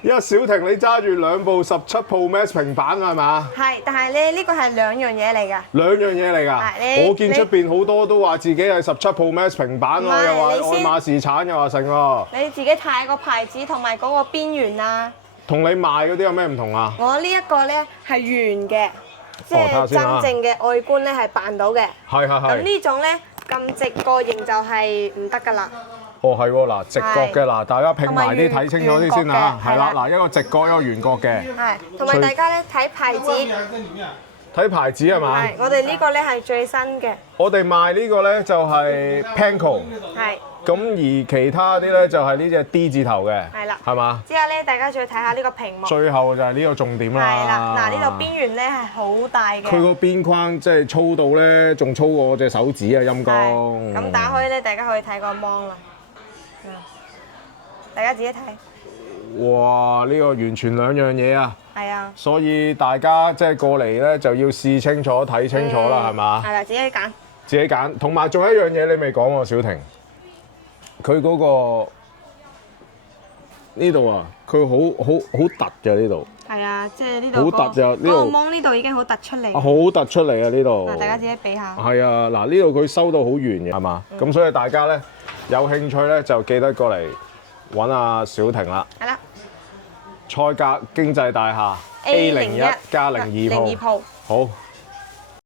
因為小婷你揸住兩部17 Pro Max 平板係嘛？係，但係咧呢個係兩樣嘢嚟㗎。兩樣嘢嚟係㗎。我見出邊好多都話自己係17 Pro Max 平板喎，又話愛馬仕產，又話成喎。你自己睇下個牌子同埋嗰個邊緣啊。同你賣嗰啲有咩唔同啊？我呢一個咧係圓嘅，即係真正嘅外觀咧係扮到嘅。係。咁呢種咧咁直個型就係唔得㗎啦。哦，係喎，嗱，直角嘅嗱，大家拼埋啲睇清楚啲先嚇，係啦，嗱，一個直角，一個圓角嘅。係，同埋大家咧睇牌子。睇牌子係嘛？係，我哋呢個咧係最新嘅。我哋賣呢個咧就係 Panko。係。咁而其他啲咧就係呢隻 D 字頭嘅。係啦。係嘛？之後咧，大家再睇下呢個屏幕。最後就係呢個重點啦。係啦，嗱呢度邊緣咧係好大嘅。佢個邊框即係粗到咧，仲粗過我隻手指啊！陰公。咁打開咧，大家可以睇個芒啦。大家自己睇。哇！呢個完全兩樣嘢啊！係啊。所以大家即係過嚟咧，就要試清楚、睇清楚啦，係嘛？係啦，自己揀。自己揀，同埋仲有一樣嘢你未講喎，小婷。佢嗰個呢度啊，佢好突嘅呢度。係啊，即係呢度。好突㗎！呢個芒呢度已經好突出嚟。好突出嚟啊！呢度。嗱，大家自己比下。係啊，嗱呢度佢收到好圓嘅，係嘛？咁所以大家咧有興趣咧就記得過嚟揾阿小婷啦。係啦。賽格經濟大廈 A01+02鋪。02鋪。好。